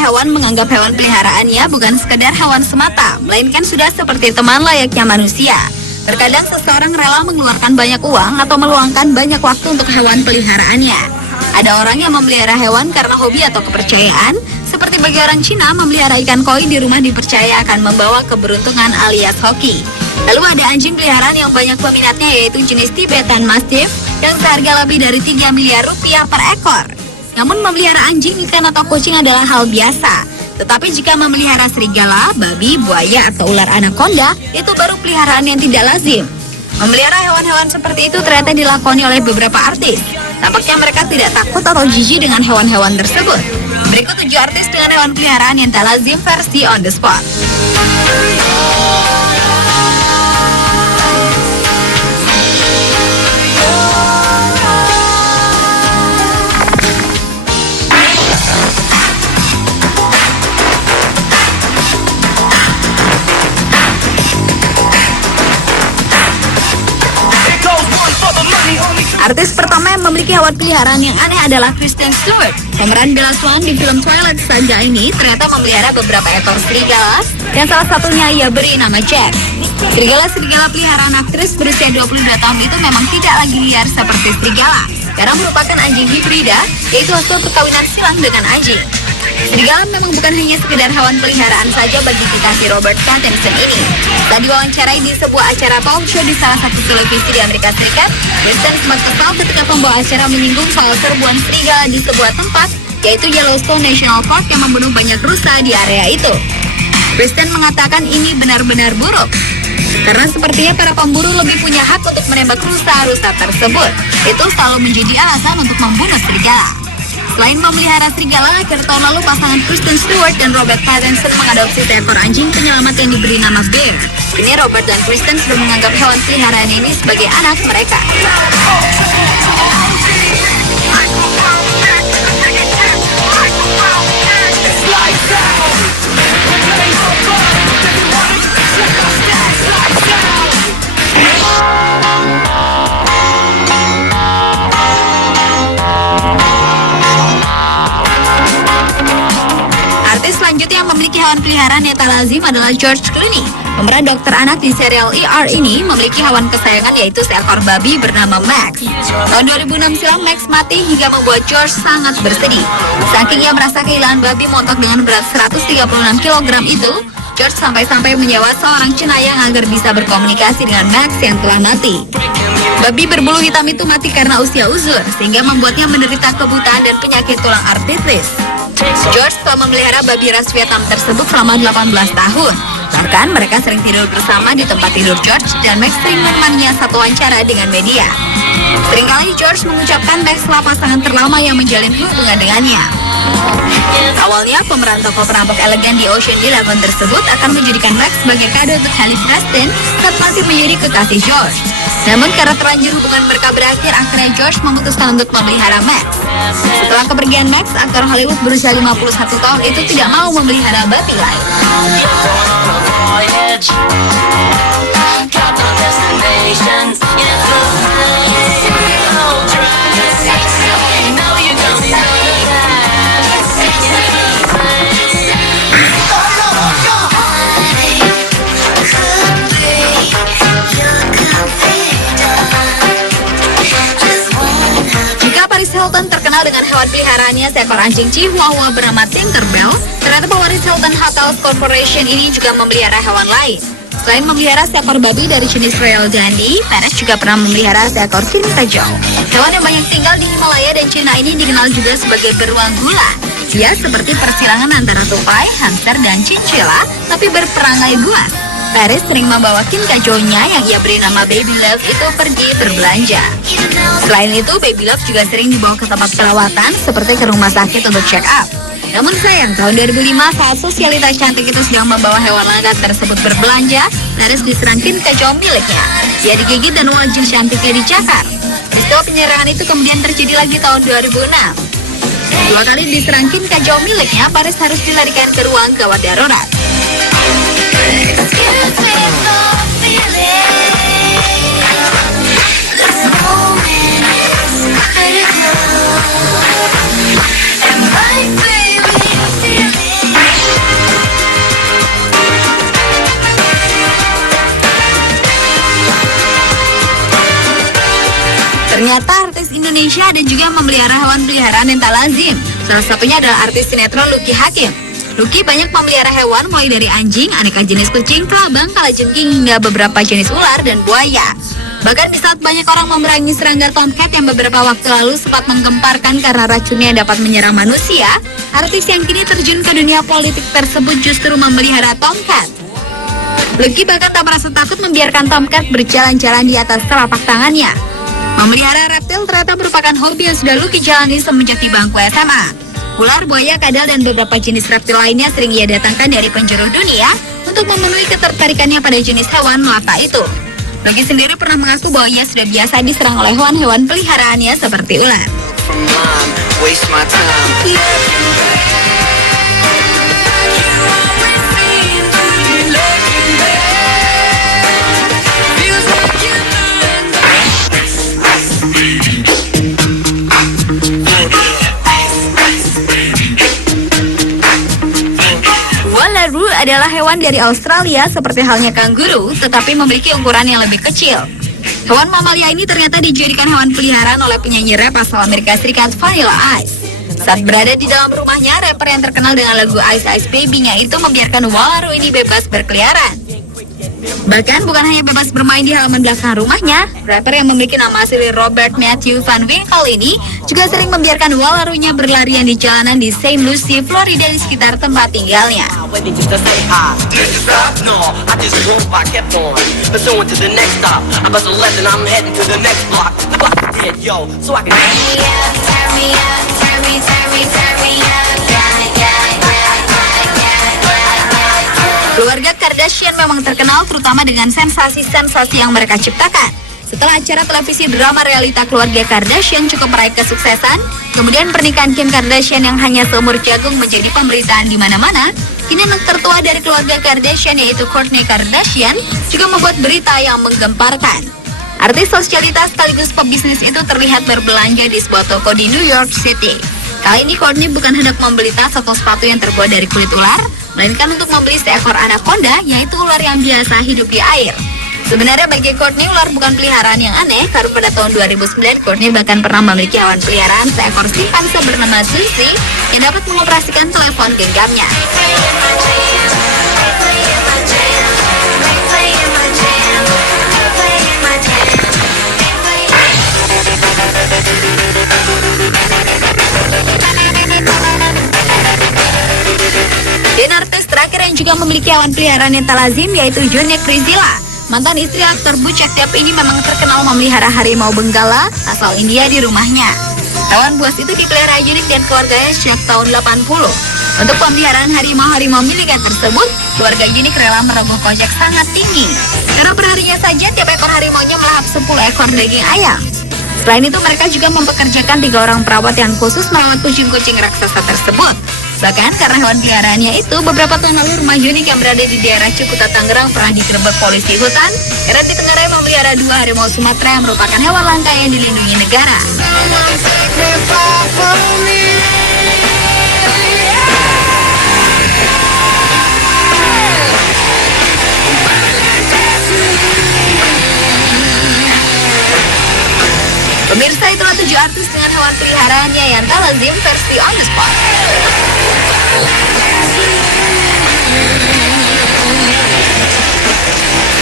hewan menganggap hewan peliharaannya bukan sekedar hewan semata, melainkan sudah seperti teman layaknya manusia. Terkadang seseorang rela mengeluarkan banyak uang atau meluangkan banyak waktu untuk hewan peliharaannya. Ada orang yang memelihara hewan karena hobi atau kepercayaan, seperti bagi orang Cina memelihara ikan koi di rumah dipercaya akan membawa keberuntungan alias hoki. Lalu ada anjing peliharaan yang banyak peminatnya, yaitu jenis Tibetan Mastiff yang seharga lebih dari 3 miliar rupiah per ekor. Namun memelihara anjing, ikan atau kucing adalah hal biasa. Tetapi jika memelihara serigala, babi, buaya, atau ular anaconda, itu baru peliharaan yang tidak lazim. Memelihara hewan-hewan seperti itu ternyata dilakoni oleh beberapa artis. Tampaknya mereka tidak takut atau jijik dengan hewan-hewan tersebut. Berikut 7 artis dengan hewan peliharaan yang tak lazim versi On The Spot. Artis pertama yang memiliki hewan peliharaan yang aneh adalah Kristen Stewart. Pemeran Bella Swan di film Twilight Saga ini ternyata memelihara beberapa ekor serigala, yang salah satunya ia beri nama Jack. Serigala-serigala peliharaan aktris berusia 22 tahun itu memang tidak lagi liar seperti serigala, karena merupakan anjing hibrida, yaitu hasil perkawinan silang dengan anjing. Serigala memang bukan hanya sekedar hewan peliharaan saja bagi kekasih Robert Pattinson ini. Saat diwawancarai di sebuah acara talk show di salah satu televisi di Amerika Serikat, Kristen sempat kesal ketika pembawa acara menyinggung soal serbuan serigala di sebuah tempat, yaitu Yellowstone National Park yang membunuh banyak rusa di area itu. Kristen mengatakan ini benar-benar buruk, karena sepertinya para pemburu lebih punya hak untuk menembak rusa-rusa tersebut. Itu selalu menjadi alasan untuk membunuh serigala. Selain memelihara serigala, akhir tahun lalu pasangan Kristen Stewart dan Robert Pattinson mengadopsi seekor anjing penyelamat yang diberi nama Bear. Kini Robert dan Kristen sudah menganggap hewan peliharaan ini sebagai anak mereka. Selanjutnya yang memiliki hewan peliharaan yang tak lazim adalah George Clooney. Pemeran dokter anak di serial ER ini memiliki hewan kesayangan, yaitu seekor babi bernama Max. Tahun 2006 silam Max mati hingga membuat George sangat bersedih. Saking ia merasa kehilangan babi montok dengan berat 136 kg itu, George sampai-sampai menyewa seorang cenayang agar bisa berkomunikasi dengan Max yang telah mati. Babi berbulu hitam itu mati karena usia uzur, sehingga membuatnya menderita kebutaan dan penyakit tulang artritis. George telah memelihara babi ras Vietnam tersebut selama 18 tahun. Bahkan mereka sering tidur bersama di tempat tidur George, dan Max sering menemaninya saat wawancara dengan media. Seringkali George mengucapkan Max adalah pasangan terlama yang menjalin hubungan dengannya. Awalnya pemeran tokoh perampok elegan di Ocean 11 tersebut akan menjadikan Max sebagai kado untuk Haley Preston saat masih menjadi kekasih George. Namun karena terlanjur hubungan mereka berakhir, akhirnya George memutuskan untuk memelihara Max. Setelah kepergian Max, aktor Hollywood berusia 51 tahun itu tidak mau memelihara babi lain. Hilton terkenal dengan hewan peliharaannya seekor anjing Chihuahua bernama Tinkerbell. Ternyata pewaris Hilton Hotels Corporation ini juga memelihara hewan lain. Selain memelihara seekor babi dari jenis Royal Dandy, Perez juga pernah memelihara seekor King Tajau. Hewan yang banyak tinggal di Himalaya dan Cina ini dikenal juga sebagai beruang gula. Dia seperti persilangan antara tupai, hamster, dan chinchilla, tapi berperangai buas. Perez sering membawa King Tajau-nya yang ia beri nama Baby Love itu pergi berbelanja. Selain itu, Baby Love juga sering dibawa ke tempat perawatan seperti ke rumah sakit untuk check up. Namun sayang, tahun 2005 saat sosialita cantik itu sedang membawa hewan langka tersebut berbelanja, Perez diserang King Tajau miliknya. Dia digigit dan wajah cantiknya dicakar. Peristiwa penyerangan itu kemudian terjadi lagi tahun 2006. 2 kali diserang King Tajau miliknya, Perez harus dilarikan ke ruang gawat darurat. Ternyata artis Indonesia ada juga yang memelihara hewan peliharaan yang tak lazim. Salah satunya adalah artis sinetron Lucky Hakim. Lucky banyak memelihara hewan mulai dari anjing, aneka jenis kucing, kelabang, kalajengking, hingga beberapa jenis ular dan buaya. Bahkan di saat banyak orang memerangi serangga tomcat yang beberapa waktu lalu sempat menggemparkan karena racunnya dapat menyerang manusia, artis yang kini terjun ke dunia politik tersebut justru memelihara tomcat. Lucky bahkan tak merasa takut membiarkan tomcat berjalan-jalan di atas telapak tangannya. Memelihara reptil ternyata merupakan hobi yang sudah Lucky jalani semenjak di bangku SMA. Ular, buaya, kadal, dan beberapa jenis reptil lainnya sering ia datangkan dari penjuru dunia untuk memenuhi ketertarikannya pada jenis hewan melata itu. Lucky sendiri pernah mengaku bahwa ia sudah biasa diserang oleh hewan-hewan peliharaannya seperti ular. Wallaroo adalah hewan dari Australia seperti halnya kanguru, tetapi memiliki ukuran yang lebih kecil. Hewan mamalia ini ternyata dijadikan hewan peliharaan oleh penyanyi rap asal Amerika Serikat Vanilla Ice. Saat berada di dalam rumahnya, rapper yang terkenal dengan lagu Ice Ice Baby-nya itu membiarkan Wallaroo ini bebas berkeliaran. Bahkan bukan hanya bebas bermain di halaman belakang rumahnya, rapper yang memiliki nama asli Robert Matthew Van Winkle ini juga sering membiarkan Wallaroo-nya berlarian di jalanan di St. Lucie, Florida di sekitar tempat tinggalnya. Keluarga Kardashian memang terkenal terutama dengan sensasi-sensasi yang mereka ciptakan. Setelah acara televisi drama realita keluarga Kardashian cukup meraih kesuksesan, kemudian pernikahan Kim Kardashian yang hanya seumur jagung menjadi pemberitaan di mana-mana, kini anak tertua dari keluarga Kardashian yaitu Kourtney Kardashian juga membuat berita yang menggemparkan. Artis sosialitas sekaligus pebisnis itu terlihat berbelanja di sebuah toko di New York City. Kali ini Kourtney bukan hendak membeli tas atau sepatu yang terbuat dari kulit ular, melainkan untuk membeli seekor anaconda, yaitu ular yang biasa hidup di air. Sebenarnya bagi Kourtney, ular bukan peliharaan yang aneh, karena pada tahun 2009 Kourtney bahkan pernah memiliki hewan peliharaan seekor simpanse bernama Susie yang dapat mengoperasikan telepon genggamnya. Dan artis terakhir yang juga memiliki hewan peliharaan yang tak lazim yaitu Johnny Krizila. Mantan istri aktor Buchek Tiap ini memang terkenal memelihara harimau benggala asal India di rumahnya. Hewan buas itu dipelihara Johnny dan keluarganya sejak tahun 80. Untuk pemeliharaan harimau miliknya tersebut, keluarga Johnny rela merogoh kocek sangat tinggi. Karena perharinya saja tiap ekor harimaunya melahap 10 ekor daging ayam. Selain itu, mereka juga mempekerjakan 3 orang perawat yang khusus merawat kucing-kucing raksasa tersebut. Bahkan karena hewan peliharaannya itu, beberapa tahun lalu rumah Johnny yang berada di daerah Ciputa, Tangerang pernah digerebek polisi hutan karena ditengarai memelihara 2 harimau Sumatera yang merupakan hewan langka yang dilindungi negara. Pemirsa, itulah 7 artis dengan hewan peliharaannya yang tak lazim versi On The Spot.